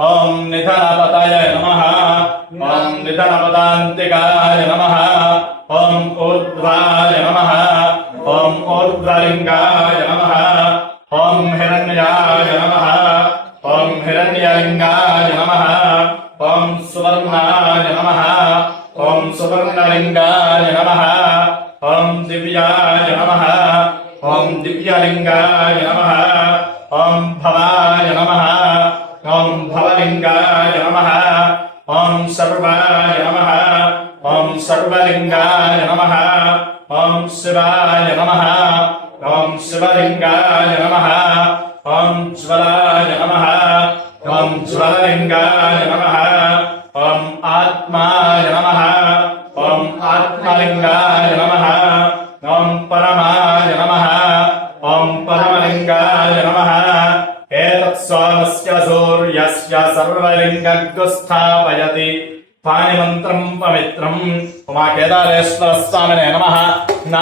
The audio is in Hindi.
ओम निधनपतये नमः। ओम निधनपदान्तिकाय नमः। ओम ऊर्ध्वाय नमः। ओम ऊर्ध्वलिंगाय नमः। ओम हिरण्याय नमः। ओम हिरण्यलिंगाय नमः। ओम सुवर्णाय नमः। ओम सुवर्णलिंगाय नमः। ओम दिव्याय नमः। ओम दिव्यलिंगाय नमः। ओम भवाय नमः। ओम भवलिंगाय नमः। ओम सर्वाय नमः। ओम सर्वलिंगाय नमः। ओम शिवाय नमः। ओम शिवलिंगाय नमः। ओम ज्वलाय नमः। ओम ज्वललिंगाय नमः। ओम आत्माय नमः। ओम आत्मलिंगाय नमः। ओम परमाय नमः। ओम परमलिंगाय नमः। एतत्स्वामस्य सूर्यस्य सर्वलिंगग्गु स्थापयति पाणिमन्त्रं पवित्रम् उमा केदारेश्वर स्वामिने नमः।